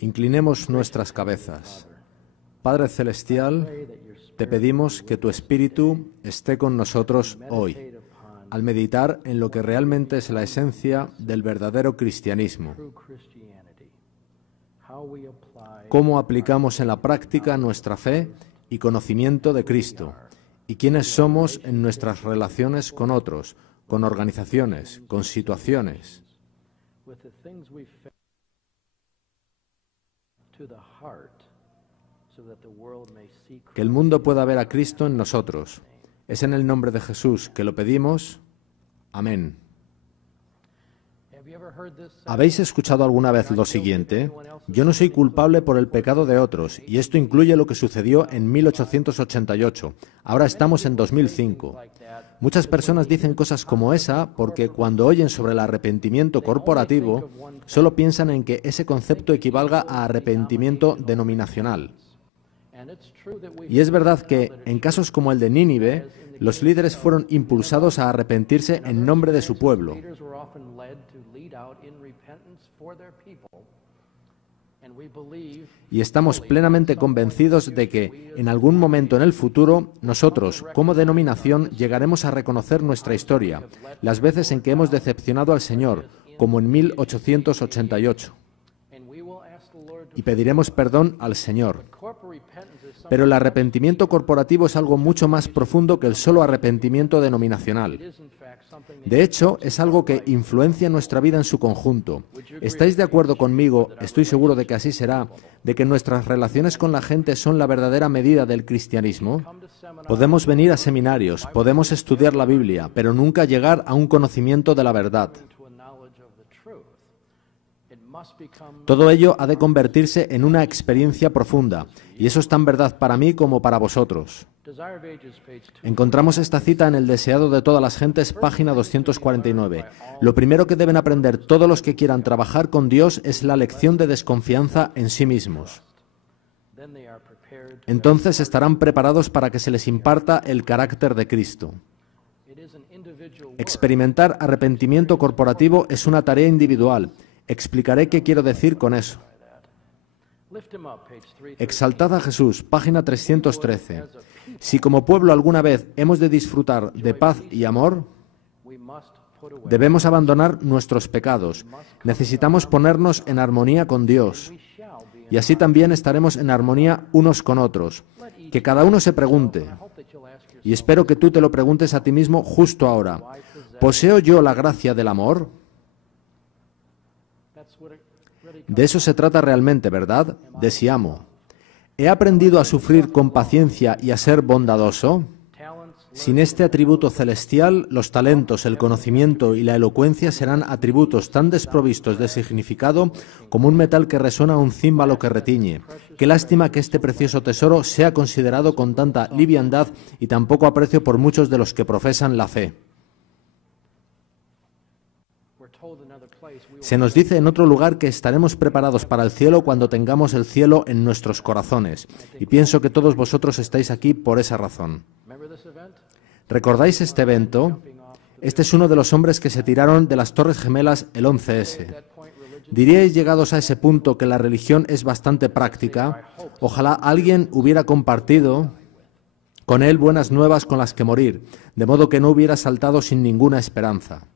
Inclinemos nuestras cabezas. Padre Celestial, te pedimos que tu Espíritu esté con nosotros hoy, al meditar en lo que realmente es la esencia del verdadero cristianismo. Cómo aplicamos en la práctica nuestra fe y conocimiento de Cristo, y quiénes somos en nuestras relaciones con otros, con organizaciones, con situaciones. Que el mundo pueda ver a Cristo en nosotros. Es en el nombre de Jesús que lo pedimos. Amén. ¿Habéis escuchado alguna vez lo siguiente? Yo no soy culpable por el pecado de otros, y esto incluye lo que sucedió en 1888. Ahora estamos en 2005. Muchas personas dicen cosas como esa porque cuando oyen sobre el arrepentimiento corporativo, solo piensan en que ese concepto equivalga a arrepentimiento denominacional. Y es verdad que, en casos como el de Nínive, los líderes fueron impulsados a arrepentirse en nombre de su pueblo. Y estamos plenamente convencidos de que, en algún momento en el futuro, nosotros, como denominación, llegaremos a reconocer nuestra historia, las veces en que hemos decepcionado al Señor, como en 1888. Y pediremos perdón al Señor. Pero el arrepentimiento corporativo es algo mucho más profundo que el solo arrepentimiento denominacional. De hecho, es algo que influencia nuestra vida en su conjunto. ¿Estáis de acuerdo conmigo, estoy seguro de que así será, de que nuestras relaciones con la gente son la verdadera medida del cristianismo? Podemos venir a seminarios, podemos estudiar la Biblia, pero nunca llegar a un conocimiento de la verdad. Todo ello ha de convertirse en una experiencia profunda, y eso es tan verdad para mí como para vosotros. Encontramos esta cita en El deseado de todas las gentes, página 249. Lo primero que deben aprender todos los que quieran trabajar con Dios es la lección de desconfianza en sí mismos. Entonces estarán preparados para que se les imparta el carácter de Cristo. Experimentar arrepentimiento corporativo es una tarea individual. Explicaré qué quiero decir con eso. Exaltad a Jesús, página 313. Si como pueblo alguna vez hemos de disfrutar de paz y amor, debemos abandonar nuestros pecados. Necesitamos ponernos en armonía con Dios. Y así también estaremos en armonía unos con otros. Que cada uno se pregunte, y espero que tú te lo preguntes a ti mismo justo ahora, ¿poseo yo la gracia del amor? De eso se trata realmente, ¿verdad? De si amo. ¿He aprendido a sufrir con paciencia y a ser bondadoso? Sin este atributo celestial, los talentos, el conocimiento y la elocuencia serán atributos tan desprovistos de significado como un metal que resuena o un címbalo que retiñe. Qué lástima que este precioso tesoro sea considerado con tanta liviandad y tan poco aprecio por muchos de los que profesan la fe. Se nos dice en otro lugar que estaremos preparados para el cielo cuando tengamos el cielo en nuestros corazones. Y pienso que todos vosotros estáis aquí por esa razón. ¿Recordáis este evento? Este es uno de los hombres que se tiraron de las Torres Gemelas el 11S. ¿Diríais llegados a ese punto que la religión es bastante práctica? Ojalá alguien hubiera compartido con él buenas nuevas con las que morir, de modo que no hubiera saltado sin ninguna esperanza.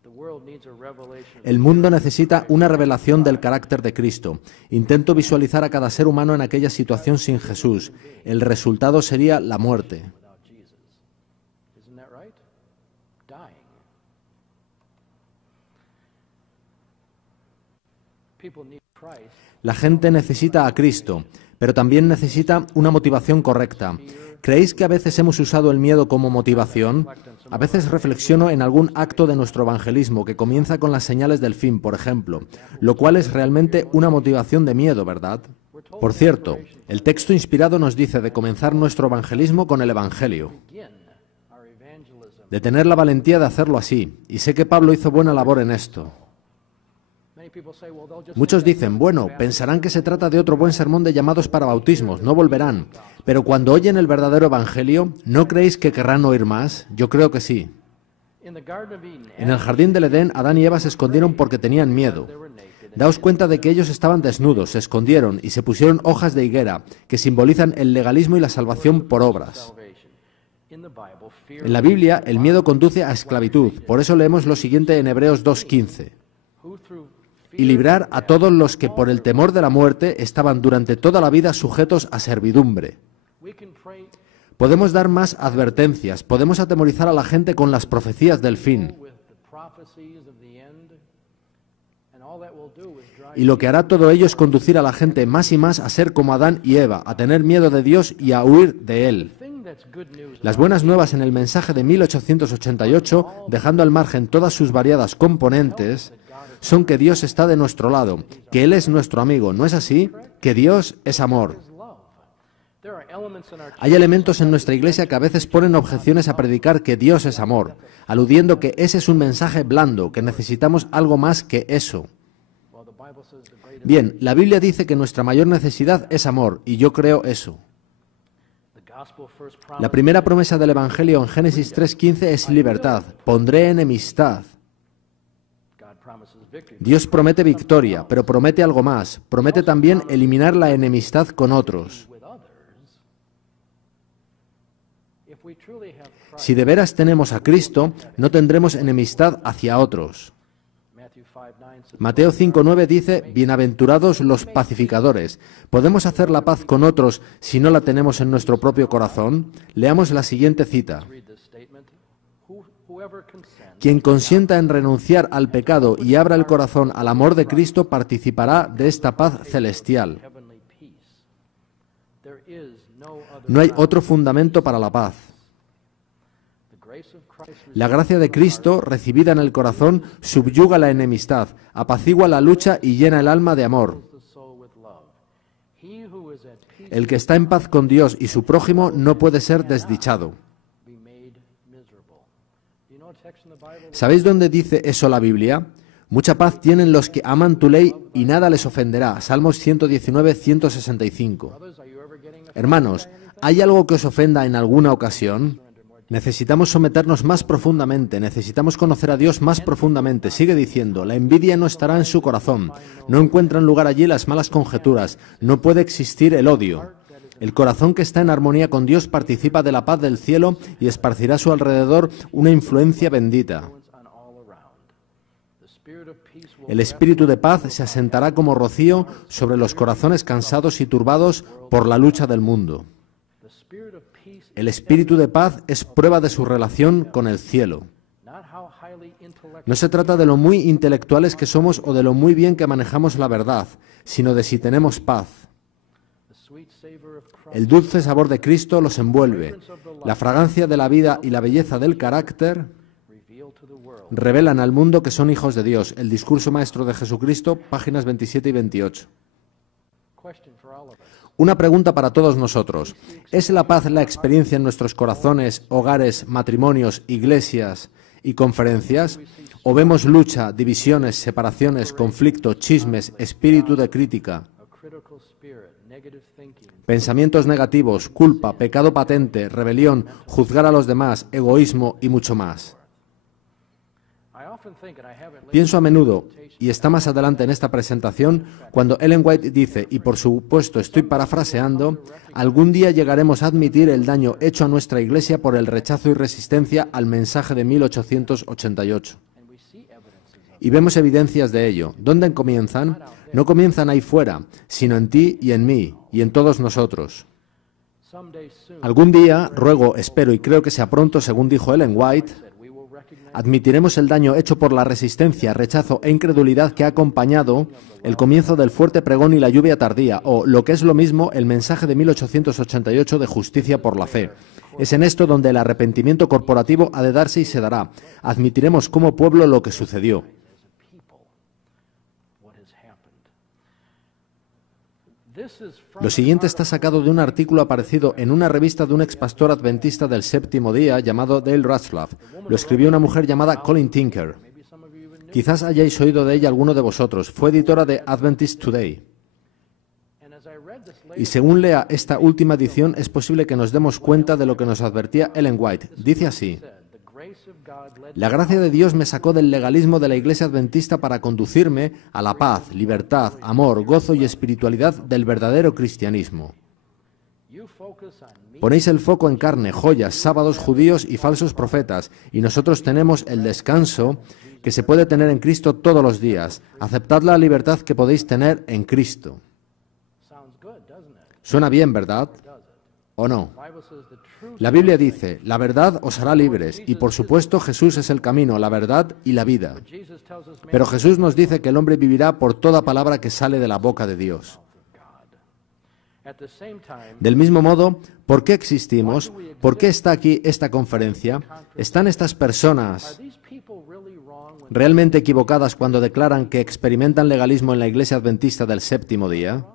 El mundo necesita una revelación del carácter de Cristo. Intento visualizar a cada ser humano en aquella situación sin Jesús. El resultado sería la muerte. La gente necesita a Cristo, pero también necesita una motivación correcta. ¿Creéis que a veces hemos usado el miedo como motivación? A veces reflexiono en algún acto de nuestro evangelismo que comienza con las señales del fin, por ejemplo, lo cual es realmente una motivación de miedo, ¿verdad? Por cierto, el texto inspirado nos dice de comenzar nuestro evangelismo con el Evangelio, de tener la valentía de hacerlo así, y sé que Pablo hizo buena labor en esto. Muchos dicen, bueno, pensarán que se trata de otro buen sermón de llamados para bautismos, no volverán. Pero cuando oyen el verdadero evangelio, ¿no creéis que querrán oír más? Yo creo que sí. En el jardín del Edén, Adán y Eva se escondieron porque tenían miedo. Daos cuenta de que ellos estaban desnudos, se escondieron y se pusieron hojas de higuera, que simbolizan el legalismo y la salvación por obras. En la Biblia, el miedo conduce a esclavitud. Por eso leemos lo siguiente en Hebreos 2:15. Y librar a todos los que por el temor de la muerte estaban durante toda la vida sujetos a servidumbre. Podemos dar más advertencias, podemos atemorizar a la gente con las profecías del fin. Y lo que hará todo ello es conducir a la gente más y más a ser como Adán y Eva, a tener miedo de Dios y a huir de Él. Las buenas nuevas en el mensaje de 1888, dejando al margen todas sus variadas componentes, son que Dios está de nuestro lado, que Él es nuestro amigo, ¿no es así? Que Dios es amor. Hay elementos en nuestra iglesia que a veces ponen objeciones a predicar que Dios es amor, aludiendo que ese es un mensaje blando, que necesitamos algo más que eso. Bien, la Biblia dice que nuestra mayor necesidad es amor, y yo creo eso. La primera promesa del Evangelio en Génesis 3:15 es libertad. Pondré enemistad. Dios promete victoria, pero promete algo más. Promete también eliminar la enemistad con otros. Si de veras tenemos a Cristo, no tendremos enemistad hacia otros. Mateo 5:9 dice, bienaventurados los pacificadores. ¿Podemos hacer la paz con otros si no la tenemos en nuestro propio corazón? Leamos la siguiente cita. Quien consienta en renunciar al pecado y abra el corazón al amor de Cristo participará de esta paz celestial. No hay otro fundamento para la paz. La gracia de Cristo, recibida en el corazón, subyuga la enemistad, apacigua la lucha y llena el alma de amor. El que está en paz con Dios y su prójimo no puede ser desdichado. ¿Sabéis dónde dice eso la Biblia? Mucha paz tienen los que aman tu ley y nada les ofenderá. Salmos 119, 165. Hermanos, ¿hay algo que os ofenda en alguna ocasión? Necesitamos someternos más profundamente, necesitamos conocer a Dios más profundamente. Sigue diciendo, la envidia no estará en su corazón, no encuentran lugar allí las malas conjeturas, no puede existir el odio. El corazón que está en armonía con Dios participa de la paz del cielo y esparcirá a su alrededor una influencia bendita. El espíritu de paz se asentará como rocío sobre los corazones cansados y turbados por la lucha del mundo. El espíritu de paz es prueba de su relación con el cielo. No se trata de lo muy intelectuales que somos o de lo muy bien que manejamos la verdad, sino de si tenemos paz. El dulce sabor de Cristo los envuelve. La fragancia de la vida y la belleza del carácter revelan al mundo que son hijos de Dios. El discurso maestro de Jesucristo, páginas 27 y 28. Una pregunta para todos nosotros. ¿Es la paz la experiencia en nuestros corazones, hogares, matrimonios, iglesias y conferencias? ¿O vemos lucha, divisiones, separaciones, conflicto, chismes, espíritu de crítica, pensamientos negativos, culpa, pecado patente, rebelión, juzgar a los demás, egoísmo y mucho más? Pienso a menudo, y está más adelante en esta presentación, cuando Ellen White dice, y por supuesto estoy parafraseando, algún día llegaremos a admitir el daño hecho a nuestra Iglesia por el rechazo y resistencia al mensaje de 1888. Y vemos evidencias de ello. ¿Dónde comienzan? No comienzan ahí fuera, sino en ti y en mí, y en todos nosotros. Algún día, ruego, espero y creo que sea pronto, según dijo Ellen White, admitiremos el daño hecho por la resistencia, rechazo e incredulidad que ha acompañado el comienzo del fuerte pregón y la lluvia tardía, o, lo que es lo mismo, el mensaje de 1888 de justicia por la fe. Es en esto donde el arrepentimiento corporativo ha de darse y se dará. Admitiremos como pueblo lo que sucedió. Lo siguiente está sacado de un artículo aparecido en una revista de un expastor adventista del séptimo día llamado Dale Ratzlaff. Lo escribió una mujer llamada Colin Tinker. Quizás hayáis oído de ella alguno de vosotros. Fue editora de Adventist Today. Y según lea esta última edición, es posible que nos demos cuenta de lo que nos advertía Ellen White. Dice así: La gracia de Dios me sacó del legalismo de la Iglesia Adventista para conducirme a la paz, libertad, amor, gozo y espiritualidad del verdadero cristianismo. Ponéis el foco en carne, joyas, sábados judíos y falsos profetas, y nosotros tenemos el descanso que se puede tener en Cristo todos los días. Aceptad la libertad que podéis tener en Cristo. Suena bien, ¿verdad? ¿O no? La Biblia dice, la verdad os hará libres, y por supuesto Jesús es el camino, la verdad y la vida. Pero Jesús nos dice que el hombre vivirá por toda palabra que sale de la boca de Dios. Del mismo modo, ¿por qué existimos? ¿Por qué está aquí esta conferencia? ¿Están estas personas realmente equivocadas cuando declaran que experimentan legalismo en la Iglesia Adventista del séptimo día?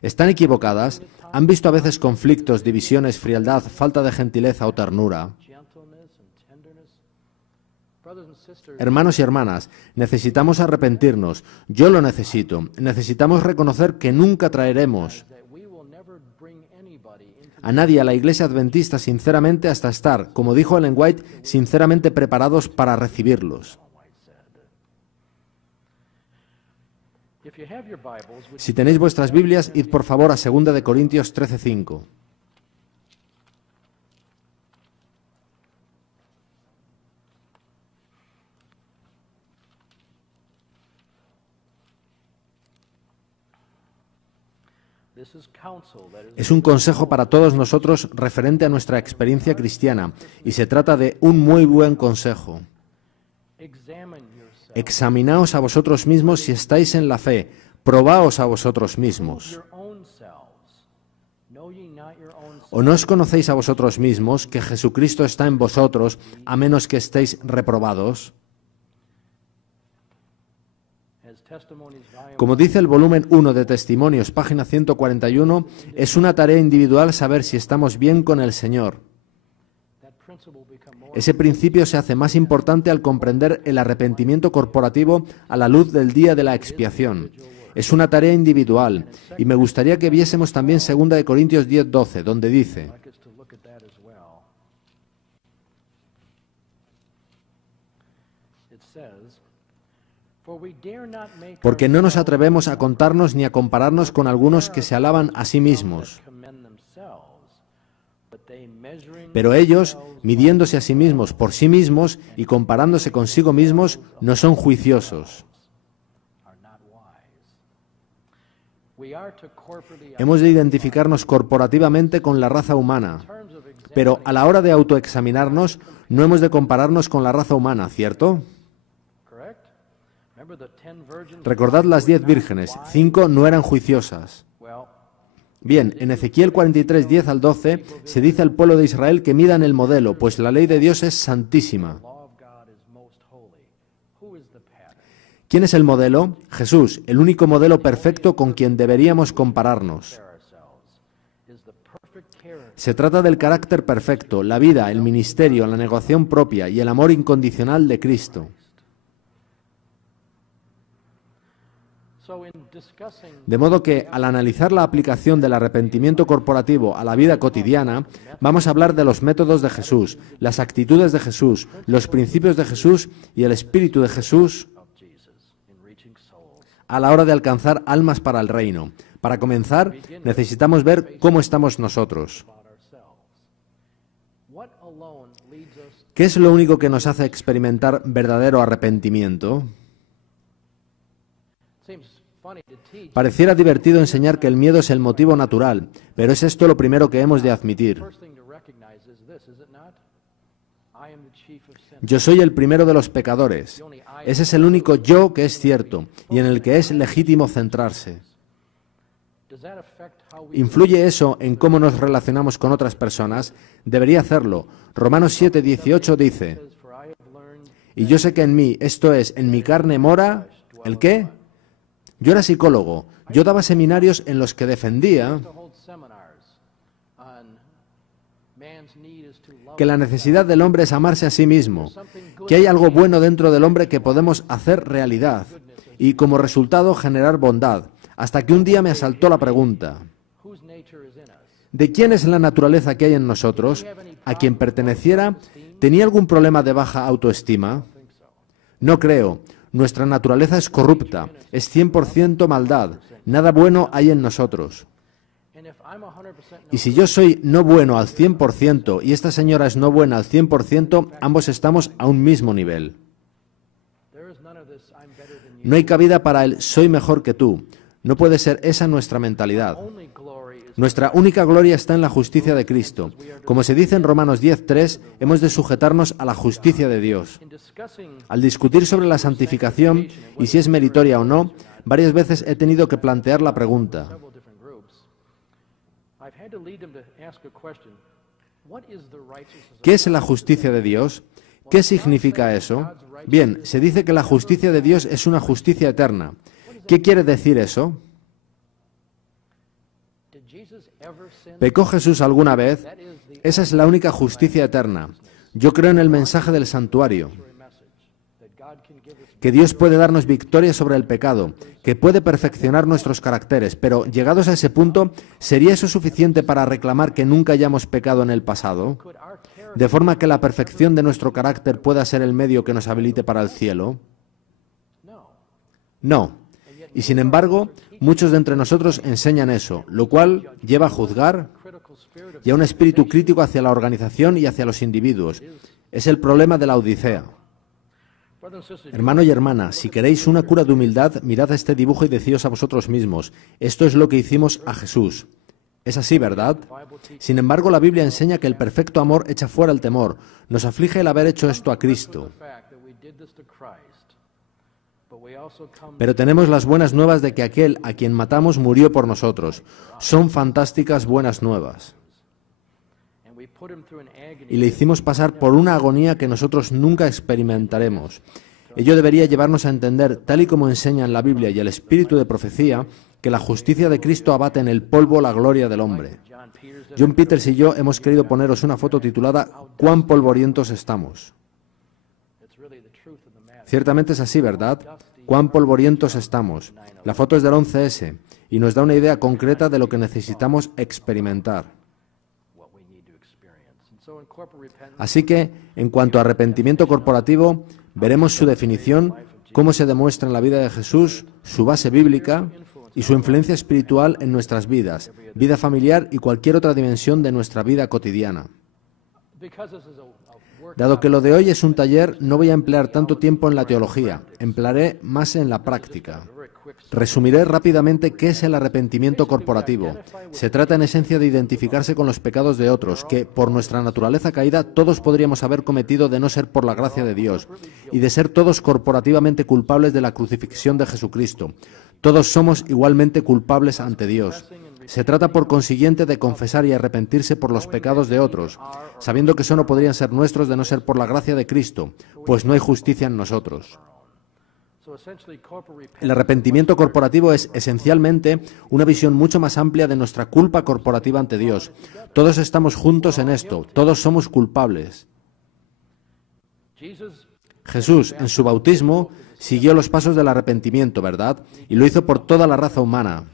¿Están equivocadas? ¿Han visto a veces conflictos, divisiones, frialdad, falta de gentileza o ternura? Hermanos y hermanas, necesitamos arrepentirnos. Yo lo necesito. Necesitamos reconocer que nunca traeremos a nadie a la Iglesia Adventista sinceramente hasta estar, como dijo Ellen White, sinceramente preparados para recibirlos. Si tenéis vuestras Biblias, id por favor a 2 Corintios 13:5. Es un consejo para todos nosotros referente a nuestra experiencia cristiana, y se trata de un muy buen consejo. Examinaos a vosotros mismos si estáis en la fe, probaos a vosotros mismos. ¿O no os conocéis a vosotros mismos que Jesucristo está en vosotros, a menos que estéis reprobados? Como dice el volumen 1 de Testimonios, página 141, es una tarea individual saber si estamos bien con el Señor. Ese principio se hace más importante al comprender el arrepentimiento corporativo a la luz del día de la expiación. Es una tarea individual, y me gustaría que viésemos también 2 Corintios 10:12, donde dice: porque no nos atrevemos a contarnos ni a compararnos con algunos que se alaban a sí mismos. Pero ellos, midiéndose a sí mismos por sí mismos y comparándose consigo mismos, no son juiciosos. Hemos de identificarnos corporativamente con la raza humana, pero a la hora de autoexaminarnos, no hemos de compararnos con la raza humana, ¿cierto? Recordad las 10 vírgenes, 5 no eran juiciosas. Bien, en Ezequiel 43, 10 al 12, se dice al pueblo de Israel que midan el modelo, pues la ley de Dios es santísima. ¿Quién es el modelo? Jesús, el único modelo perfecto con quien deberíamos compararnos. Se trata del carácter perfecto, la vida, el ministerio, la negación propia y el amor incondicional de Cristo. De modo que, al analizar la aplicación del arrepentimiento corporativo a la vida cotidiana, vamos a hablar de los métodos de Jesús, las actitudes de Jesús, los principios de Jesús y el espíritu de Jesús a la hora de alcanzar almas para el reino. Para comenzar, necesitamos ver cómo estamos nosotros. ¿Qué es lo único que nos hace experimentar verdadero arrepentimiento? Pareciera divertido enseñar que el miedo es el motivo natural, pero es esto lo primero que hemos de admitir. Yo soy el primero de los pecadores. Ese es el único yo que es cierto y en el que es legítimo centrarse. ¿Influye eso en cómo nos relacionamos con otras personas? Debería hacerlo. Romanos 7, 18 dice: y yo sé que en mí, esto es, en mi carne mora, ¿el qué? Yo era psicólogo, yo daba seminarios en los que defendía que la necesidad del hombre es amarse a sí mismo, que hay algo bueno dentro del hombre que podemos hacer realidad y como resultado generar bondad, hasta que un día me asaltó la pregunta: ¿de quién es la naturaleza que hay en nosotros? A quien perteneciera, ¿Tenía algún problema de baja autoestima? No creo. Nuestra naturaleza es corrupta, es 100% maldad. Nada bueno hay en nosotros. Y si yo soy no bueno al 100% y esta señora es no buena al 100%, ambos estamos a un mismo nivel. No hay cabida para el soy mejor que tú. No puede ser esa nuestra mentalidad. Nuestra única gloria está en la justicia de Cristo. Como se dice en Romanos 10:3, hemos de sujetarnos a la justicia de Dios. Al discutir sobre la santificación y si es meritoria o no, varias veces he tenido que plantear la pregunta: ¿qué es la justicia de Dios? ¿Qué significa eso? Bien, se dice que la justicia de Dios es una justicia eterna. ¿Qué quiere decir eso? ¿Pecó Jesús alguna vez? Esa es la única justicia eterna. Yo creo en el mensaje del santuario, que Dios puede darnos victoria sobre el pecado, que puede perfeccionar nuestros caracteres, pero llegados a ese punto, ¿sería eso suficiente para reclamar que nunca hayamos pecado en el pasado? ¿De forma que la perfección de nuestro carácter pueda ser el medio que nos habilite para el cielo? No. Y sin embargo, muchos de entre nosotros enseñan eso, lo cual lleva a juzgar y a un espíritu crítico hacia la organización y hacia los individuos. Es el problema de la Odisea. Hermano y hermana, si queréis una cura de humildad, mirad este dibujo y decíos a vosotros mismos, esto es lo que hicimos a Jesús. Es así, ¿verdad? Sin embargo, la Biblia enseña que el perfecto amor echa fuera el temor. Nos aflige el haber hecho esto a Cristo. Pero tenemos las buenas nuevas de que aquel a quien matamos murió por nosotros. Son fantásticas buenas nuevas. Y le hicimos pasar por una agonía que nosotros nunca experimentaremos. Ello debería llevarnos a entender, tal y como enseña en la Biblia y el espíritu de profecía, que la justicia de Cristo abate en el polvo la gloria del hombre. John Peters y yo hemos querido poneros una foto titulada «¿Cuán polvorientos estamos?». Ciertamente es así, ¿verdad? «¿Cuán polvorientos estamos?». La foto es del 11S y nos da una idea concreta de lo que necesitamos experimentar. Así que, en cuanto a arrepentimiento corporativo, veremos su definición, cómo se demuestra en la vida de Jesús, su base bíblica y su influencia espiritual en nuestras vidas, vida familiar y cualquier otra dimensión de nuestra vida cotidiana. Dado que lo de hoy es un taller, no voy a emplear tanto tiempo en la teología, emplearé más en la práctica. Resumiré rápidamente qué es el arrepentimiento corporativo. Se trata en esencia de identificarse con los pecados de otros, que, por nuestra naturaleza caída, todos podríamos haber cometido de no ser por la gracia de Dios, y de ser todos corporativamente culpables de la crucifixión de Jesucristo. Todos somos igualmente culpables ante Dios. Se trata, por consiguiente, de confesar y arrepentirse por los pecados de otros, sabiendo que eso no podrían ser nuestros de no ser por la gracia de Cristo, pues no hay justicia en nosotros. El arrepentimiento corporativo es, esencialmente, una visión mucho más amplia de nuestra culpa corporativa ante Dios. Todos estamos juntos en esto, todos somos culpables. Jesús, en su bautismo, siguió los pasos del arrepentimiento, ¿verdad? Y lo hizo por toda la raza humana.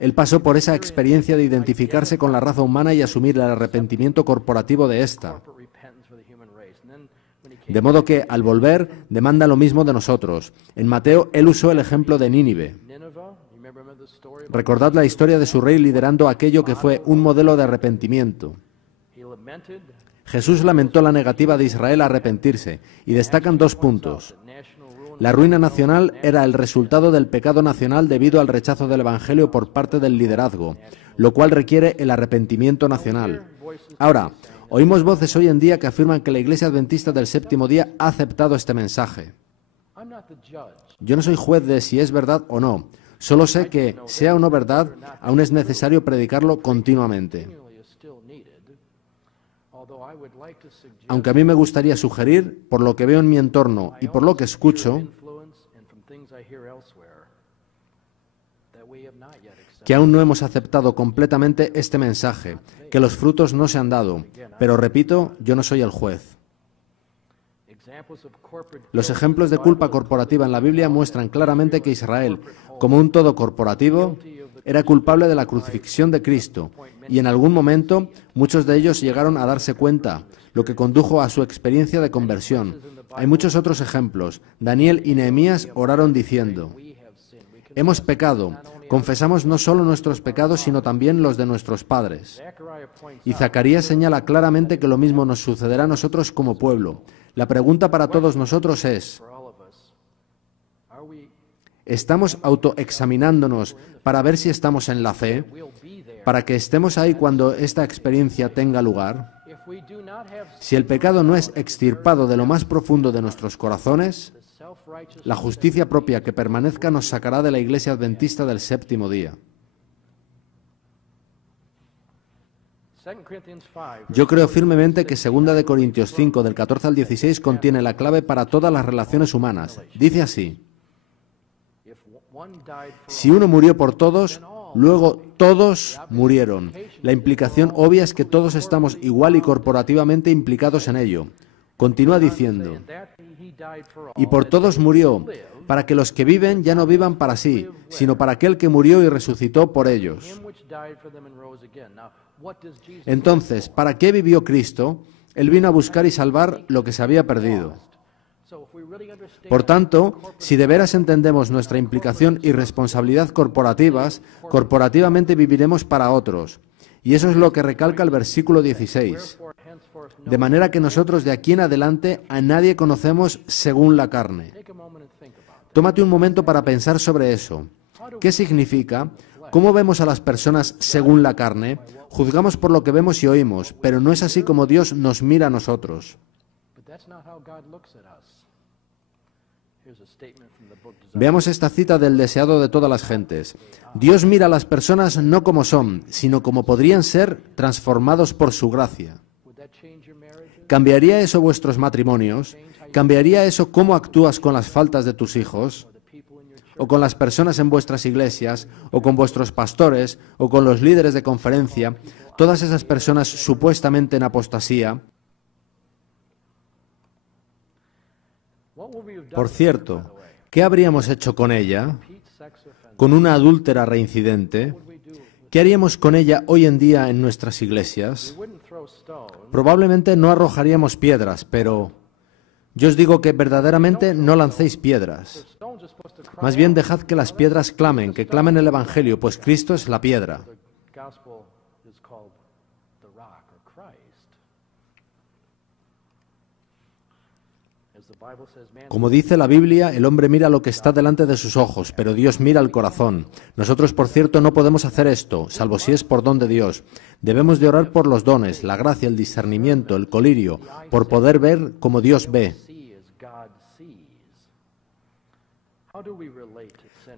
Él pasó por esa experiencia de identificarse con la raza humana y asumir el arrepentimiento corporativo de ésta. De modo que, al volver, demanda lo mismo de nosotros. En Mateo, él usó el ejemplo de Nínive. Recordad la historia de su rey liderando aquello que fue un modelo de arrepentimiento. Jesús lamentó la negativa de Israel a arrepentirse, y destacan dos puntos. La ruina nacional era el resultado del pecado nacional debido al rechazo del Evangelio por parte del liderazgo, lo cual requiere el arrepentimiento nacional. Ahora, oímos voces hoy en día que afirman que la Iglesia Adventista del Séptimo Día ha aceptado este mensaje. Yo no soy juez de si es verdad o no. Solo sé que, sea o no verdad, aún es necesario predicarlo continuamente. Aunque a mí me gustaría sugerir, por lo que veo en mi entorno y por lo que escucho, que aún no hemos aceptado completamente este mensaje, que los frutos no se han dado. Pero repito, yo no soy el juez. Los ejemplos de culpa corporativa en la Biblia muestran claramente que Israel, como un todo corporativo, era culpable de la crucifixión de Cristo, y en algún momento muchos de ellos llegaron a darse cuenta, lo que condujo a su experiencia de conversión. Hay muchos otros ejemplos. Daniel y Nehemías oraron diciendo: hemos pecado, confesamos no solo nuestros pecados, sino también los de nuestros padres. Y Zacarías señala claramente que lo mismo nos sucederá a nosotros como pueblo. La pregunta para todos nosotros es: ¿estamos autoexaminándonos para ver si estamos en la fe, para que estemos ahí cuando esta experiencia tenga lugar? Si el pecado no es extirpado de lo más profundo de nuestros corazones, la justicia propia que permanezca nos sacará de la Iglesia Adventista del séptimo día. Yo creo firmemente que 2 Corintios 5, del 14 al 16, contiene la clave para todas las relaciones humanas. Dice así: si uno murió por todos, luego todos murieron. La implicación obvia es que todos estamos igual y corporativamente implicados en ello. Continúa diciendo: y por todos murió, para que los que viven ya no vivan para sí, sino para aquel que murió y resucitó por ellos. Entonces, ¿para qué vivió Cristo? Él vino a buscar y salvar lo que se había perdido. Por tanto, si de veras entendemos nuestra implicación y responsabilidad corporativas, corporativamente viviremos para otros. Y eso es lo que recalca el versículo 16. De manera que nosotros de aquí en adelante a nadie conocemos según la carne. Tómate un momento para pensar sobre eso. ¿Qué significa? ¿Cómo vemos a las personas según la carne? Juzgamos por lo que vemos y oímos, pero no es así como Dios nos mira a nosotros. Veamos esta cita del deseado de todas las gentes. Dios mira a las personas no como son, sino como podrían ser, transformados por su gracia. ¿Cambiaría eso vuestros matrimonios? ¿Cambiaría eso cómo actúas con las faltas de tus hijos? ¿O con las personas en vuestras iglesias? ¿O con vuestros pastores? ¿O con los líderes de conferencia? Todas esas personas supuestamente en apostasía. Por cierto, ¿qué habríamos hecho con ella? ¿Con una adúltera reincidente? ¿Qué haríamos con ella hoy en día en nuestras iglesias? Probablemente no arrojaríamos piedras, pero yo os digo que verdaderamente no lancéis piedras. Más bien dejad que las piedras clamen, que clamen el Evangelio, pues Cristo es la piedra. Como dice la Biblia, el hombre mira lo que está delante de sus ojos, pero Dios mira el corazón. Nosotros, por cierto, no podemos hacer esto, salvo si es por don de Dios. Debemos de orar por los dones, la gracia, el discernimiento, el colirio, por poder ver como Dios ve.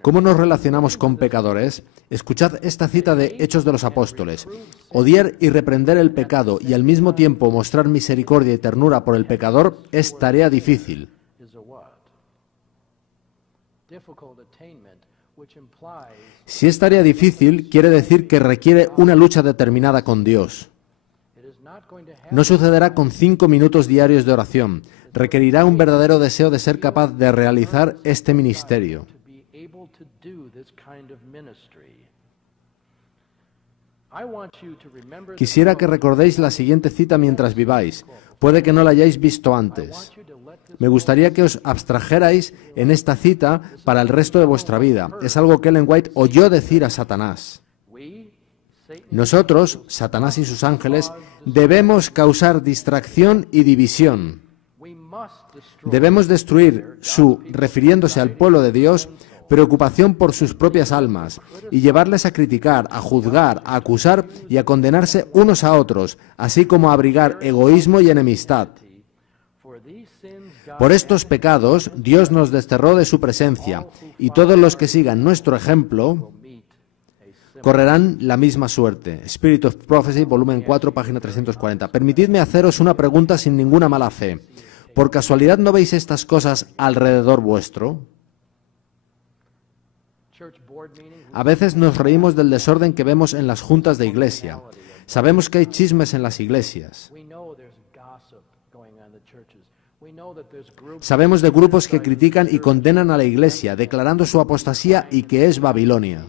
¿Cómo nos relacionamos con pecadores? Escuchad esta cita de Hechos de los Apóstoles. Odiar y reprender el pecado y al mismo tiempo mostrar misericordia y ternura por el pecador es tarea difícil. Si es tarea difícil, quiere decir que requiere una lucha determinada con Dios. No sucederá con 5 minutos diarios de oración. Requerirá un verdadero deseo de ser capaz de realizar este ministerio. Quisiera que recordéis la siguiente cita mientras viváis. Puede que no la hayáis visto antes. Me gustaría que os abstrajerais en esta cita para el resto de vuestra vida. Es algo que Ellen White oyó decir a Satanás. Nosotros, Satanás y sus ángeles, debemos causar distracción y división. Debemos destruir su, refiriéndose al pueblo de Dios, preocupación por sus propias almas y llevarles a criticar, a juzgar, a acusar y a condenarse unos a otros, así como a abrigar egoísmo y enemistad. Por estos pecados, Dios nos desterró de su presencia y todos los que sigan nuestro ejemplo correrán la misma suerte. Spirit of Prophecy, volumen 4, página 340. Permitidme haceros una pregunta sin ninguna mala fe. ¿Por casualidad no veis estas cosas alrededor vuestro? A veces nos reímos del desorden que vemos en las juntas de iglesia. Sabemos que hay chismes en las iglesias. Sabemos de grupos que critican y condenan a la iglesia, declarando su apostasía y que es Babilonia.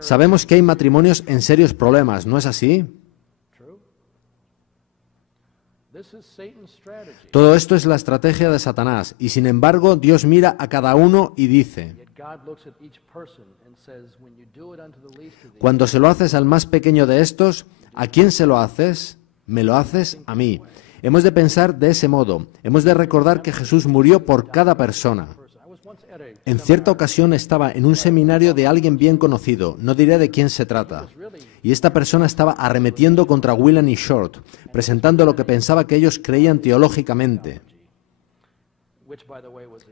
Sabemos que hay matrimonios en serios problemas, ¿no es así? Todo esto es la estrategia de Satanás, y sin embargo Dios mira a cada uno y dice: cuando se lo haces al más pequeño de estos, ¿a quién se lo haces? Me lo haces a mí. Hemos de pensar de ese modo. Hemos de recordar que Jesús murió por cada persona. En cierta ocasión estaba en un seminario de alguien bien conocido, no diré de quién se trata, y esta persona estaba arremetiendo contra Whelan y Short, presentando lo que pensaba que ellos creían teológicamente,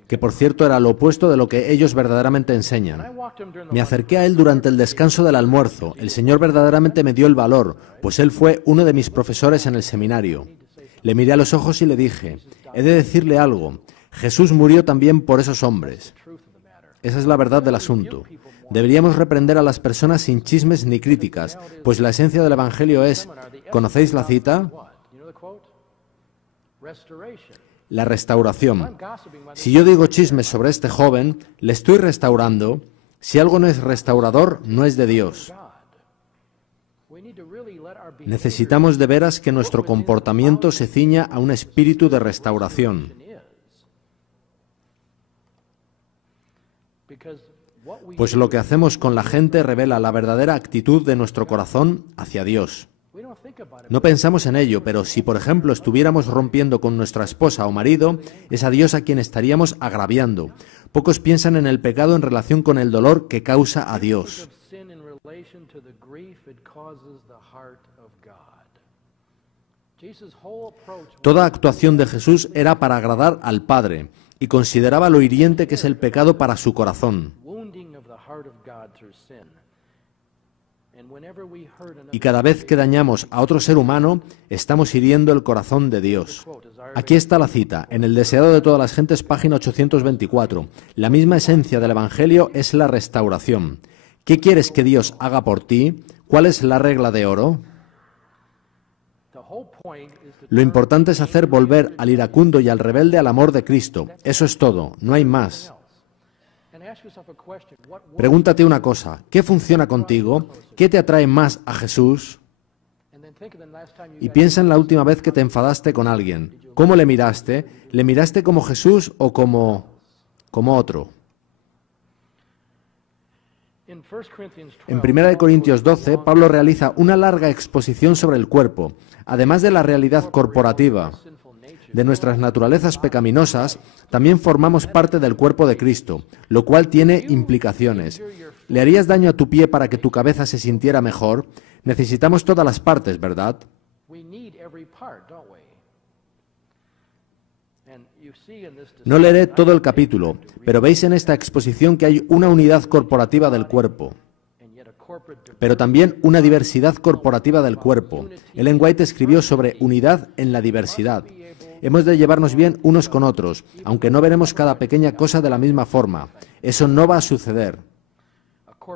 que por cierto era lo opuesto de lo que ellos verdaderamente enseñan. Me acerqué a él durante el descanso del almuerzo. El Señor verdaderamente me dio el valor, pues él fue uno de mis profesores en el seminario. Le miré a los ojos y le dije: he de decirle algo, Jesús murió también por esos hombres. Esa es la verdad del asunto. Deberíamos reprender a las personas sin chismes ni críticas, pues la esencia del Evangelio es, ¿conocéis la cita? La restauración. Si yo digo chismes sobre este joven, le estoy restaurando. Si algo no es restaurador, no es de Dios. Necesitamos de veras que nuestro comportamiento se ciña a un espíritu de restauración. Pues lo que hacemos con la gente revela la verdadera actitud de nuestro corazón hacia Dios. No pensamos en ello, pero si por ejemplo estuviéramos rompiendo con nuestra esposa o marido, es a Dios a quien estaríamos agraviando. Pocos piensan en el pecado en relación con el dolor que causa a Dios. Toda actuación de Jesús era para agradar al Padre y consideraba lo hiriente que es el pecado para su corazón. Y cada vez que dañamos a otro ser humano, estamos hiriendo el corazón de Dios. Aquí está la cita, en El deseado de todas las gentes, página 824. La misma esencia del Evangelio es la restauración. ¿Qué quieres que Dios haga por ti? ¿Cuál es la regla de oro? Lo importante es hacer volver al iracundo y al rebelde al amor de Cristo. Eso es todo, no hay más. Pregúntate una cosa, ¿qué funciona contigo? ¿Qué te atrae más a Jesús? Y piensa en la última vez que te enfadaste con alguien. ¿Cómo le miraste? ¿Le miraste como Jesús o como otro? En 1 Corintios 12, Pablo realiza una larga exposición sobre el cuerpo, además de la realidad corporativa. De nuestras naturalezas pecaminosas, también formamos parte del cuerpo de Cristo, lo cual tiene implicaciones. ¿Le harías daño a tu pie para que tu cabeza se sintiera mejor? Necesitamos todas las partes, ¿verdad? No leeré todo el capítulo, pero veis en esta exposición que hay una unidad corporativa del cuerpo, pero también una diversidad corporativa del cuerpo. Ellen White escribió sobre unidad en la diversidad. Hemos de llevarnos bien unos con otros, aunque no veremos cada pequeña cosa de la misma forma. Eso no va a suceder.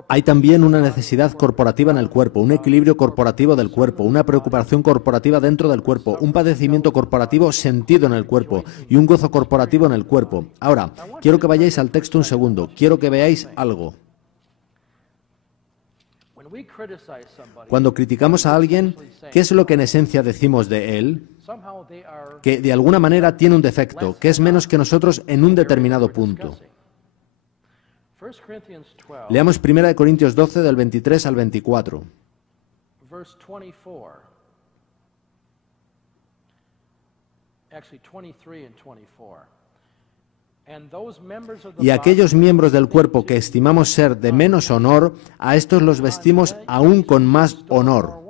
Hay también una necesidad corporativa en el cuerpo, un equilibrio corporativo del cuerpo, una preocupación corporativa dentro del cuerpo, un padecimiento corporativo sentido en el cuerpo y un gozo corporativo en el cuerpo. Ahora, quiero que vayáis al texto un segundo, quiero que veáis algo. Cuando criticamos a alguien, ¿qué es lo que en esencia decimos de él? Que de alguna manera tiene un defecto, que es menos que nosotros en un determinado punto. Leamos 1 Corintios 12 del 23 al 24. Y aquellos miembros del cuerpo que estimamos ser de menos honor, a estos los vestimos aún con más honor.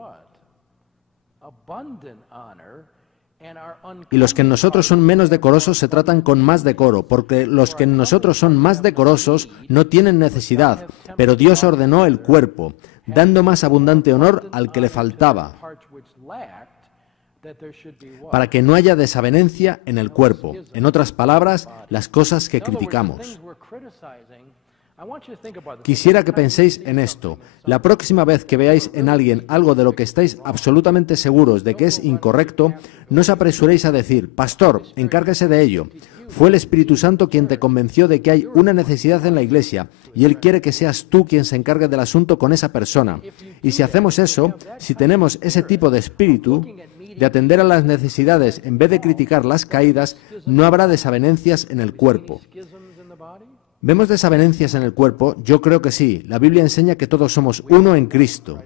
Y los que en nosotros son menos decorosos se tratan con más decoro, porque los que en nosotros son más decorosos no tienen necesidad, pero Dios ordenó el cuerpo, dando más abundante honor al que le faltaba, para que no haya desavenencia en el cuerpo. En otras palabras, las cosas que criticamos. Quisiera que penséis en esto. La próxima vez que veáis en alguien algo de lo que estáis absolutamente seguros de que es incorrecto, no os apresuréis a decir: Pastor, encárguese de ello. Fue el Espíritu Santo quien te convenció de que hay una necesidad en la Iglesia y Él quiere que seas tú quien se encargue del asunto con esa persona. Y si hacemos eso, si tenemos ese tipo de espíritu, de atender a las necesidades en vez de criticar las caídas, no habrá desavenencias en el cuerpo. ¿Vemos desavenencias en el cuerpo? Yo creo que sí. La Biblia enseña que todos somos uno en Cristo.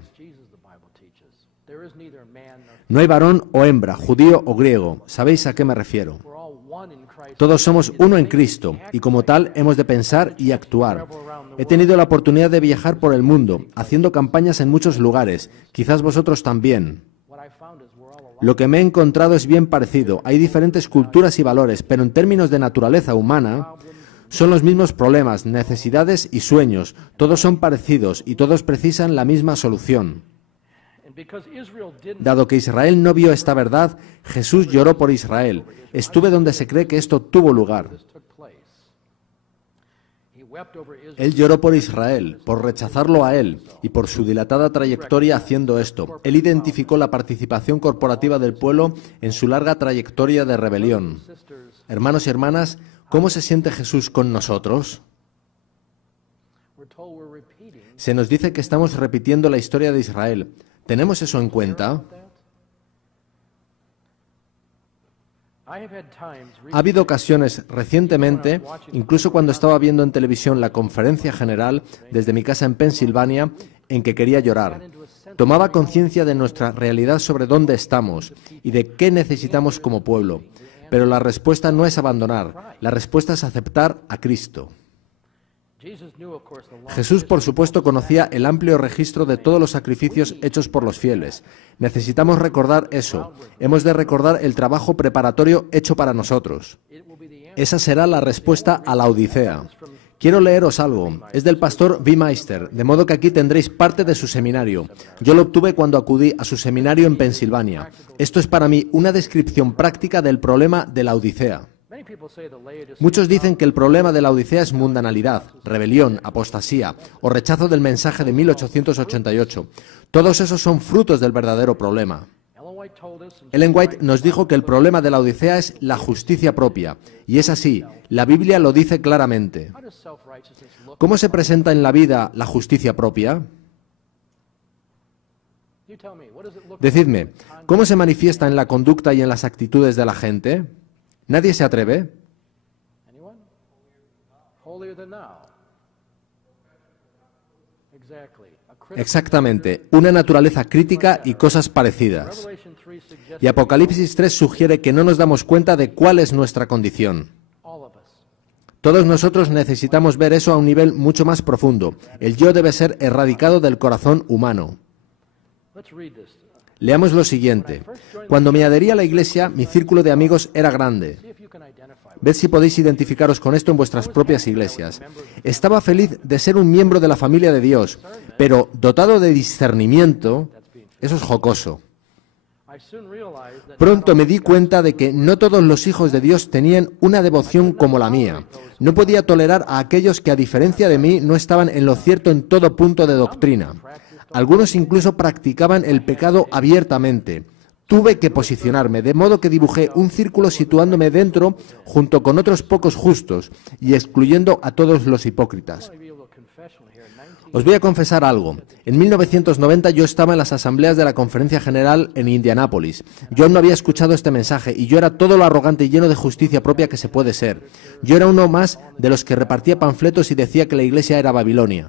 No hay varón o hembra, judío o griego. ¿Sabéis a qué me refiero? Todos somos uno en Cristo y como tal hemos de pensar y actuar. He tenido la oportunidad de viajar por el mundo, haciendo campañas en muchos lugares, quizás vosotros también. Lo que me he encontrado es bien parecido. Hay diferentes culturas y valores, pero en términos de naturaleza humana, son los mismos problemas, necesidades y sueños. Todos son parecidos y todos precisan la misma solución. Dado que Israel no vio esta verdad, Jesús lloró por Israel. Estuve donde se cree que esto tuvo lugar. Él lloró por Israel, por rechazarlo a él y por su dilatada trayectoria haciendo esto. Él identificó la participación corporativa del pueblo en su larga trayectoria de rebelión. Hermanos y hermanas, ¿cómo se siente Jesús con nosotros? Se nos dice que estamos repitiendo la historia de Israel. ¿Tenemos eso en cuenta? Ha habido ocasiones recientemente, incluso cuando estaba viendo en televisión la conferencia general desde mi casa en Pensilvania, en que quería llorar. Tomaba conciencia de nuestra realidad sobre dónde estamos y de qué necesitamos como pueblo. Pero la respuesta no es abandonar, la respuesta es aceptar a Cristo. Jesús, por supuesto, conocía el amplio registro de todos los sacrificios hechos por los fieles. Necesitamos recordar eso. Hemos de recordar el trabajo preparatorio hecho para nosotros. Esa será la respuesta a la Odisea. Quiero leeros algo. Es del pastor V. Meister, de modo que aquí tendréis parte de su seminario. Yo lo obtuve cuando acudí a su seminario en Pensilvania. Esto es para mí una descripción práctica del problema de la Odisea. Muchos dicen que el problema de la Odisea es mundanalidad, rebelión, apostasía o rechazo del mensaje de 1888. Todos esos son frutos del verdadero problema. Ellen White nos dijo que el problema de la Odisea es la justicia propia. Y es así, la Biblia lo dice claramente. ¿Cómo se presenta en la vida la justicia propia? Decidme, ¿cómo se manifiesta en la conducta y en las actitudes de la gente? ¿Nadie se atreve? Exactamente, una naturaleza crítica y cosas parecidas. Y Apocalipsis 3 sugiere que no nos damos cuenta de cuál es nuestra condición. Todos nosotros necesitamos ver eso a un nivel mucho más profundo. El yo debe ser erradicado del corazón humano. Leamos lo siguiente. Cuando me adherí a la iglesia, mi círculo de amigos era grande. Ved si podéis identificaros con esto en vuestras propias iglesias. Estaba feliz de ser un miembro de la familia de Dios, pero dotado de discernimiento, eso es jocoso. Pronto me di cuenta de que no todos los hijos de Dios tenían una devoción como la mía. No podía tolerar a aquellos que, a diferencia de mí, no estaban en lo cierto en todo punto de doctrina. Algunos incluso practicaban el pecado abiertamente. Tuve que posicionarme, de modo que dibujé un círculo situándome dentro junto con otros pocos justos y excluyendo a todos los hipócritas. Os voy a confesar algo. En 1990 yo estaba en las asambleas de la Conferencia General en Indianápolis. Yo aún no había escuchado este mensaje y yo era todo lo arrogante y lleno de justicia propia que se puede ser. Yo era uno más de los que repartía panfletos y decía que la iglesia era Babilonia.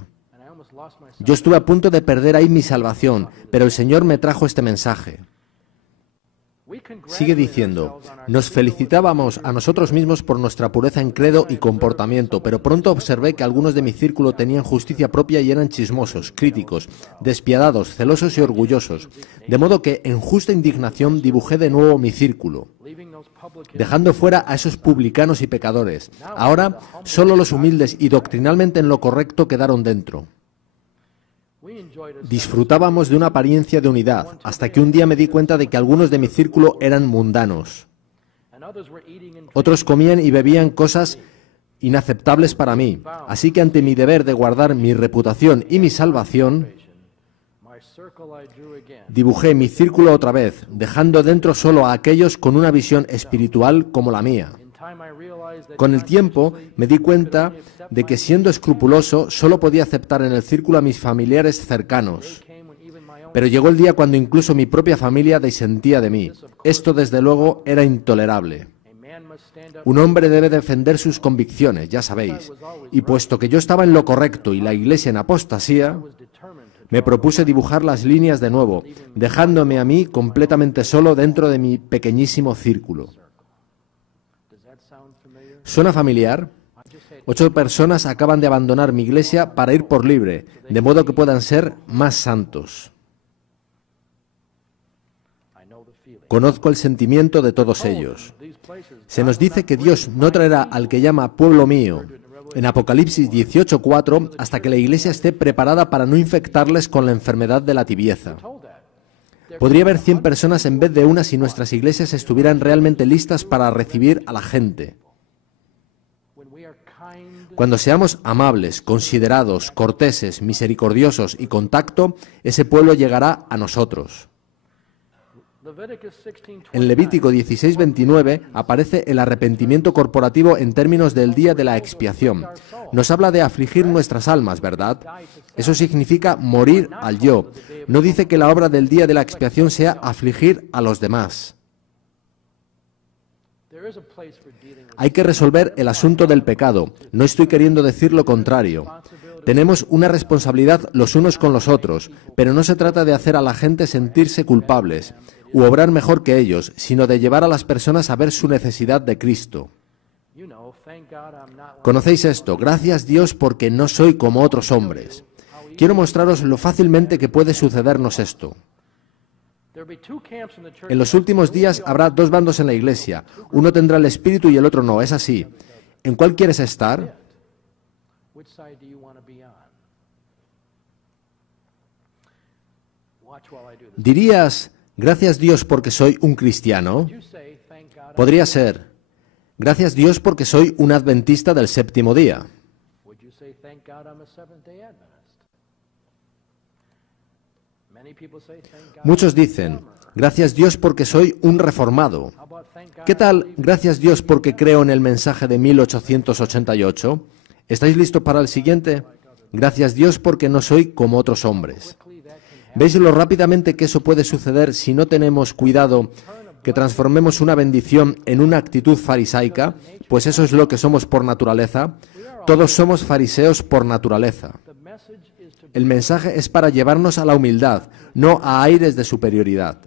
Yo estuve a punto de perder ahí mi salvación, pero el Señor me trajo este mensaje. Sigue diciendo, nos felicitábamos a nosotros mismos por nuestra pureza en credo y comportamiento, pero pronto observé que algunos de mi círculo tenían justicia propia y eran chismosos, críticos, despiadados, celosos y orgullosos, de modo que en justa indignación dibujé de nuevo mi círculo, dejando fuera a esos publicanos y pecadores. Ahora, solo los humildes y doctrinalmente en lo correcto quedaron dentro. Disfrutábamos de una apariencia de unidad, hasta que un día me di cuenta de que algunos de mi círculo eran mundanos. Otros comían y bebían cosas inaceptables para mí, así que ante mi deber de guardar mi reputación y mi salvación, dibujé mi círculo otra vez, dejando dentro solo a aquellos con una visión espiritual como la mía. Con el tiempo me di cuenta de que siendo escrupuloso solo podía aceptar en el círculo a mis familiares cercanos. Pero llegó el día cuando incluso mi propia familia disentía de mí. Esto, desde luego, era intolerable. Un hombre debe defender sus convicciones, ya sabéis. Y puesto que yo estaba en lo correcto y la Iglesia en apostasía, me propuse dibujar las líneas de nuevo, dejándome a mí completamente solo dentro de mi pequeñísimo círculo. ¿Suena familiar? 8 personas acaban de abandonar mi iglesia para ir por libre, de modo que puedan ser más santos. Conozco el sentimiento de todos ellos. Se nos dice que Dios no traerá al que llama pueblo mío en Apocalipsis 18:4 hasta que la iglesia esté preparada para no infectarles con la enfermedad de la tibieza. Podría haber 100 personas en vez de una si nuestras iglesias estuvieran realmente listas para recibir a la gente. Cuando seamos amables, considerados, corteses, misericordiosos y con tacto, ese pueblo llegará a nosotros. En Levítico 16:29 aparece el arrepentimiento corporativo en términos del día de la expiación. Nos habla de afligir nuestras almas, ¿verdad? Eso significa morir al yo. No dice que la obra del día de la expiación sea afligir a los demás. Hay que resolver el asunto del pecado. No estoy queriendo decir lo contrario. Tenemos una responsabilidad los unos con los otros, pero no se trata de hacer a la gente sentirse culpables u obrar mejor que ellos, sino de llevar a las personas a ver su necesidad de Cristo. Conocéis esto, gracias Dios porque no soy como otros hombres. Quiero mostraros lo fácilmente que puede sucedernos esto. En los últimos días habrá 2 bandos en la iglesia. Uno tendrá el espíritu y el otro no, es así. ¿En cuál quieres estar? ¿Dirías, gracias Dios porque soy un cristiano? Podría ser, gracias Dios porque soy un adventista del séptimo día. Muchos dicen, gracias Dios porque soy un reformado. ¿Qué tal, gracias Dios porque creo en el mensaje de 1888? ¿Estáis listos para el siguiente? Gracias Dios porque no soy como otros hombres. ¿Veis lo rápidamente que eso puede suceder si no tenemos cuidado que transformemos una bendición en una actitud farisaica? Pues eso es lo que somos por naturaleza. Todos somos fariseos por naturaleza. El mensaje es para llevarnos a la humildad, no a aires de superioridad.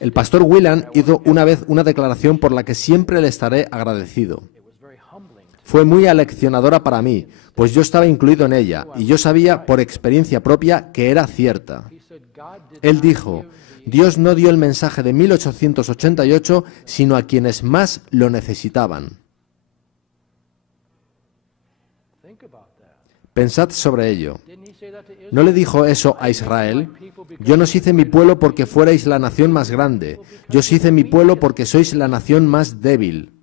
El pastor Whelan hizo una vez una declaración por la que siempre le estaré agradecido. Fue muy aleccionadora para mí, pues yo estaba incluido en ella y yo sabía por experiencia propia que era cierta. Él dijo, Dios no dio el mensaje de 1888 sino a quienes más lo necesitaban. Pensad sobre ello. ¿No le dijo eso a Israel? Yo no os hice mi pueblo porque fuerais la nación más grande. Yo os hice mi pueblo porque sois la nación más débil.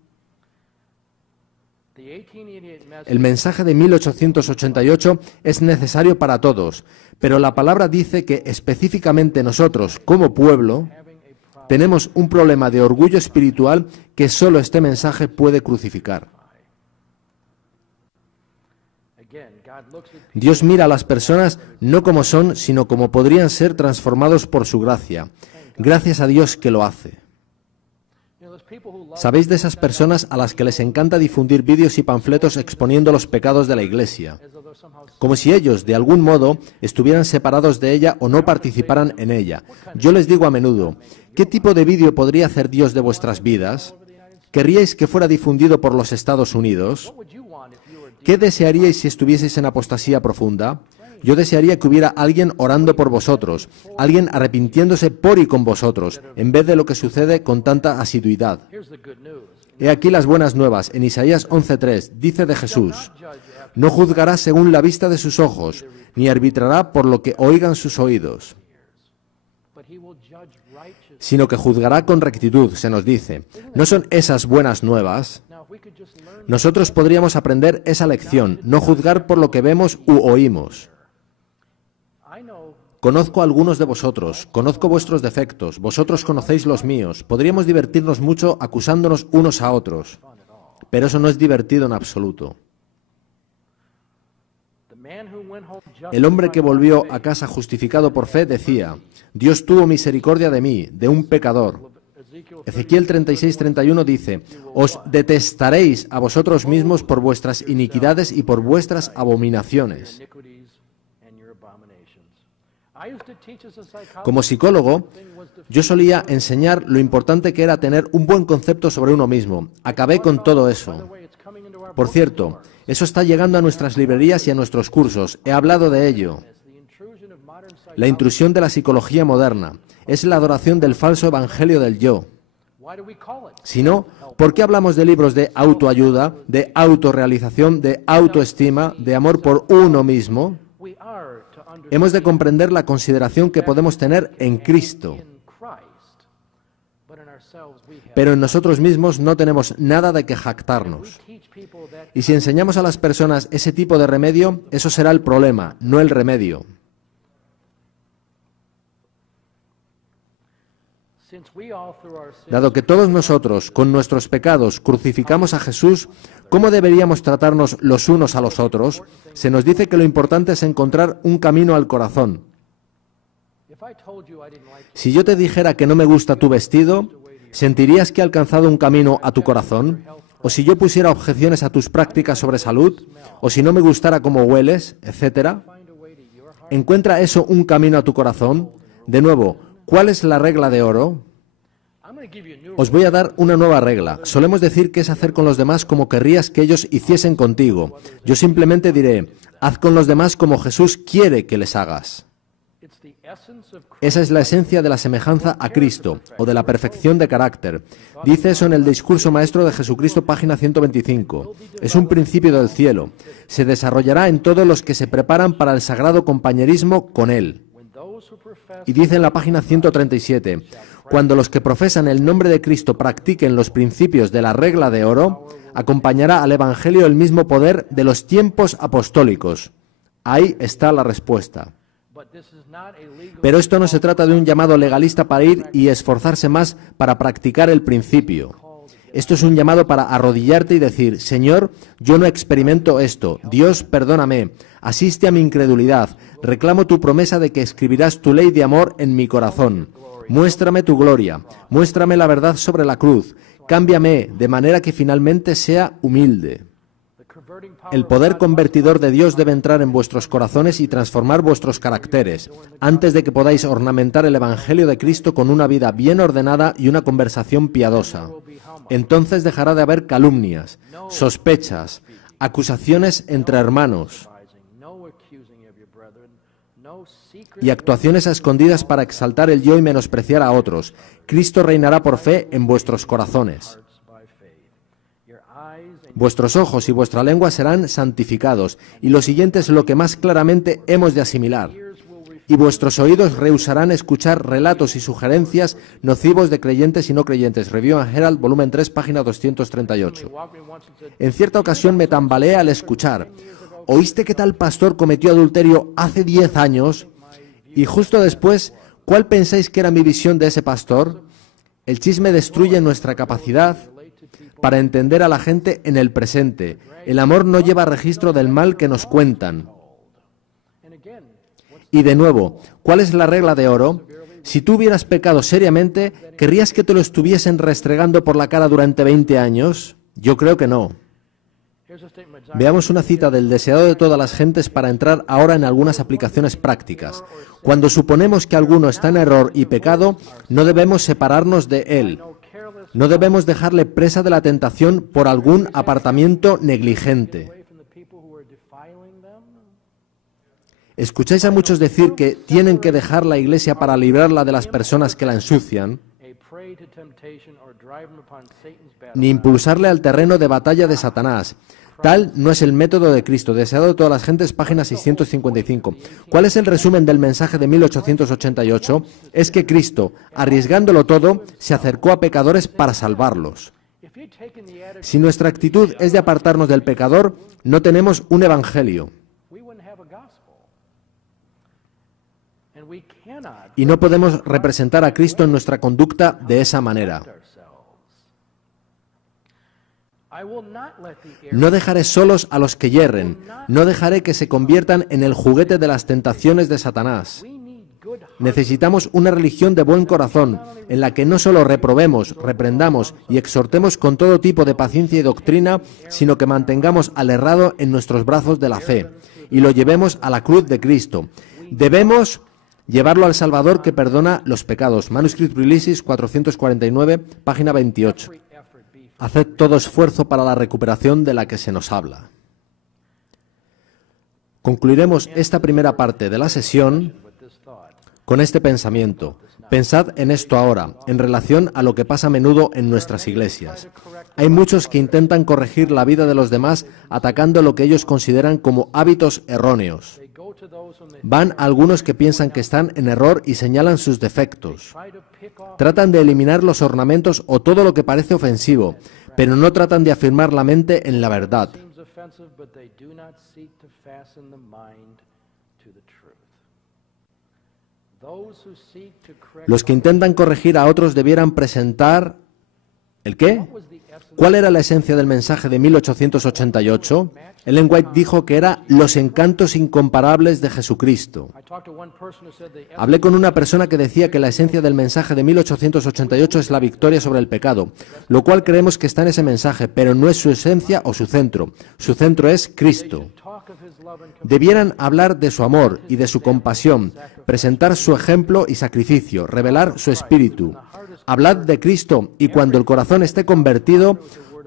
El mensaje de 1888 es necesario para todos, pero la palabra dice que específicamente nosotros, como pueblo, tenemos un problema de orgullo espiritual que solo este mensaje puede crucificar. Dios mira a las personas no como son, sino como podrían ser transformados por su gracia. Gracias a Dios que lo hace. ¿Sabéis de esas personas a las que les encanta difundir vídeos y panfletos exponiendo los pecados de la Iglesia? Como si ellos, de algún modo, estuvieran separados de ella o no participaran en ella. Yo les digo a menudo, ¿qué tipo de vídeo podría hacer Dios de vuestras vidas? ¿Querríais que fuera difundido por los Estados Unidos? ¿Qué desearíais si estuvieseis en apostasía profunda? Yo desearía que hubiera alguien orando por vosotros, alguien arrepintiéndose por y con vosotros, en vez de lo que sucede con tanta asiduidad. He aquí las buenas nuevas. En Isaías 11:3 dice de Jesús, no juzgará según la vista de sus ojos, ni arbitrará por lo que oigan sus oídos, sino que juzgará con rectitud, se nos dice. ¿No son esas buenas nuevas? Nosotros podríamos aprender esa lección, no juzgar por lo que vemos u oímos. Conozco a algunos de vosotros, conozco vuestros defectos, vosotros conocéis los míos. Podríamos divertirnos mucho acusándonos unos a otros, pero eso no es divertido en absoluto. El hombre que volvió a casa justificado por fe decía: Dios tuvo misericordia de mí, de un pecador. Ezequiel 36:31 dice: Os detestaréis a vosotros mismos por vuestras iniquidades y por vuestras abominaciones. Como psicólogo, yo solía enseñar lo importante que era tener un buen concepto sobre uno mismo. Acabé con todo eso. Por cierto, eso está llegando a nuestras librerías y a nuestros cursos. He hablado de ello. La intrusión de la psicología moderna es la adoración del falso evangelio del yo. Si no, ¿por qué hablamos de libros de autoayuda, de autorrealización, de autoestima, de amor por uno mismo? Hemos de comprender la consideración que podemos tener en Cristo. Pero en nosotros mismos no tenemos nada de que jactarnos. Y si enseñamos a las personas ese tipo de remedio, eso será el problema, no el remedio. Dado que todos nosotros, con nuestros pecados, crucificamos a Jesús, ¿cómo deberíamos tratarnos los unos a los otros? Se nos dice que lo importante es encontrar un camino al corazón. Si yo te dijera que no me gusta tu vestido, ¿sentirías que he alcanzado un camino a tu corazón? ¿O si yo pusiera objeciones a tus prácticas sobre salud? ¿O si no me gustara cómo hueles, etcétera? ¿Encuentra eso un camino a tu corazón? De nuevo, ¿cuál es la regla de oro? Os voy a dar una nueva regla. Solemos decir que es hacer con los demás como querrías que ellos hiciesen contigo. Yo simplemente diré: haz con los demás como Jesús quiere que les hagas. Esa es la esencia de la semejanza a Cristo, o de la perfección de carácter. Dice eso en el Discurso Maestro de Jesucristo, página 125. Es un principio del cielo. Se desarrollará en todos los que se preparan para el sagrado compañerismo con Él. Y dice en la página 137, cuando los que profesan el nombre de Cristo practiquen los principios de la regla de oro, acompañará al Evangelio el mismo poder de los tiempos apostólicos. Ahí está la respuesta. Pero esto no se trata de un llamado legalista para ir y esforzarse más para practicar el principio. Esto es un llamado para arrodillarte y decir: Señor, yo no experimento esto. Dios, perdóname. Asiste a mi incredulidad. Reclamo tu promesa de que escribirás tu ley de amor en mi corazón. Muéstrame tu gloria. Muéstrame la verdad sobre la cruz. Cámbiame de manera que finalmente sea humilde. El poder convertidor de Dios debe entrar en vuestros corazones y transformar vuestros caracteres, antes de que podáis ornamentar el Evangelio de Cristo con una vida bien ordenada y una conversación piadosa. Entonces dejará de haber calumnias, sospechas, acusaciones entre hermanos y actuaciones a escondidas para exaltar el yo y menospreciar a otros. Cristo reinará por fe en vuestros corazones. Vuestros ojos y vuestra lengua serán santificados, y lo siguiente es lo que más claramente hemos de asimilar. Y vuestros oídos rehusarán escuchar relatos y sugerencias nocivos de creyentes y no creyentes. Review and Herald, volumen 3, página 238. En cierta ocasión me tambaleé al escuchar: ¿oíste que tal pastor cometió adulterio hace 10 años? Y justo después, ¿cuál pensáis que era mi visión de ese pastor? El chisme destruye nuestra capacidad para entender a la gente en el presente. El amor no lleva registro del mal que nos cuentan. Y de nuevo, ¿cuál es la regla de oro? Si tú hubieras pecado seriamente, ¿querrías que te lo estuviesen restregando por la cara durante 20 años? Yo creo que no. Veamos una cita del deseado de todas las gentes para entrar ahora en algunas aplicaciones prácticas. Cuando suponemos que alguno está en error y pecado, no debemos separarnos de él. No debemos dejarle presa de la tentación por algún apartamiento negligente. ¿Escucháis a muchos decir que tienen que dejar la iglesia para librarla de las personas que la ensucian? Ni impulsarle al terreno de batalla de Satanás. Tal no es el método de Cristo, deseado de todas las gentes, página 655. ¿Cuál es el resumen del mensaje de 1888? Es que Cristo, arriesgándolo todo, se acercó a pecadores para salvarlos. Si nuestra actitud es de apartarnos del pecador, no tenemos un evangelio. Y no podemos representar a Cristo en nuestra conducta de esa manera. No dejaré solos a los que yerren, no dejaré que se conviertan en el juguete de las tentaciones de Satanás. Necesitamos una religión de buen corazón, en la que no solo reprobemos, reprendamos y exhortemos con todo tipo de paciencia y doctrina, sino que mantengamos al errado en nuestros brazos de la fe y lo llevemos a la cruz de Cristo. Debemos llevarlo al Salvador que perdona los pecados. Manuscript Releases 449, página 28. Haced todo esfuerzo para la recuperación de la que se nos habla. Concluiremos esta primera parte de la sesión con este pensamiento. Pensad en esto ahora, en relación a lo que pasa a menudo en nuestras iglesias. Hay muchos que intentan corregir la vida de los demás atacando lo que ellos consideran como hábitos erróneos. Van a algunos que piensan que están en error y señalan sus defectos. Tratan de eliminar los ornamentos o todo lo que parece ofensivo, pero no tratan de afirmar la mente en la verdad. Los que intentan corregir a otros debieran presentar... ¿El qué? ¿Cuál era la esencia del mensaje de 1888? Ellen White dijo que era los encantos incomparables de Jesucristo. Hablé con una persona que decía que la esencia del mensaje de 1888 es la victoria sobre el pecado, lo cual creemos que está en ese mensaje, pero no es su esencia o su centro. Su centro es Cristo. Debieran hablar de su amor y de su compasión, presentar su ejemplo y sacrificio, revelar su espíritu. Hablad de Cristo y cuando el corazón esté convertido,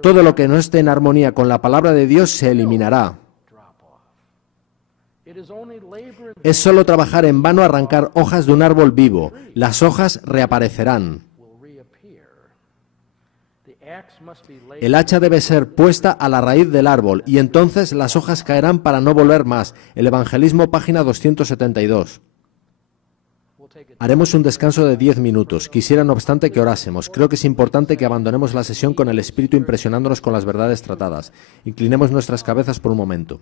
todo lo que no esté en armonía con la palabra de Dios se eliminará. Es solo trabajar en vano arrancar hojas de un árbol vivo. Las hojas reaparecerán. El hacha debe ser puesta a la raíz del árbol y entonces las hojas caerán para no volver más. El Evangelismo, página 272. Haremos un descanso de 10 minutos. Quisiera, no obstante, que orásemos. Creo que es importante que abandonemos la sesión con el espíritu impresionándonos con las verdades tratadas. Inclinemos nuestras cabezas por un momento.